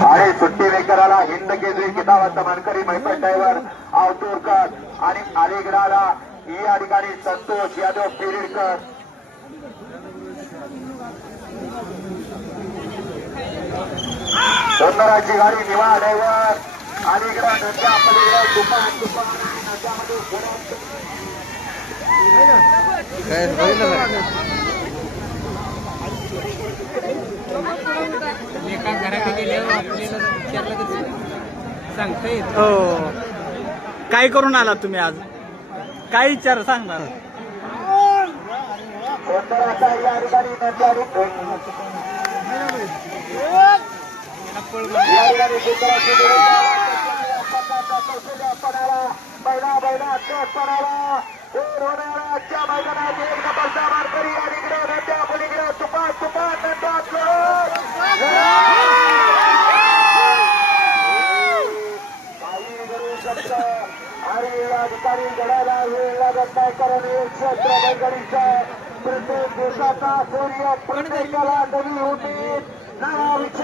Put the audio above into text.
आणि सुट्टी मेकराला हिंद केसरी किताबाचा मानकरी मैफल ड्रायव्हर आवतूरकर आणि अलीगडाला या ठिकाणी संतोष यादव पिरिडकर. सुंदराची गाडी निवा ड्रायव्हर अलीगडा नद्या पलीकडे दुपार नद्यामध्ये एका घराकडे गेल्यावर सांगता येत. हो, काय करून आला तुम्ही आज? काय विचार सांगणार? सुंदराचा या ठिकाणी नद्या बैला बैला पणाला होणाऱ्या मैदानात एक नंबरचा मानकरी अलीकडे नद्या पलीकडे तुपा तुपा नद्या काही करू शकतं आणि या ठिकाणी घडायला वेळ लागत नाही कारण एक क्षेत्र बैलगाडीचं प्रत्येक दिवसाचा सूर्य प्रत्येकाला नवी होती नावाविषयी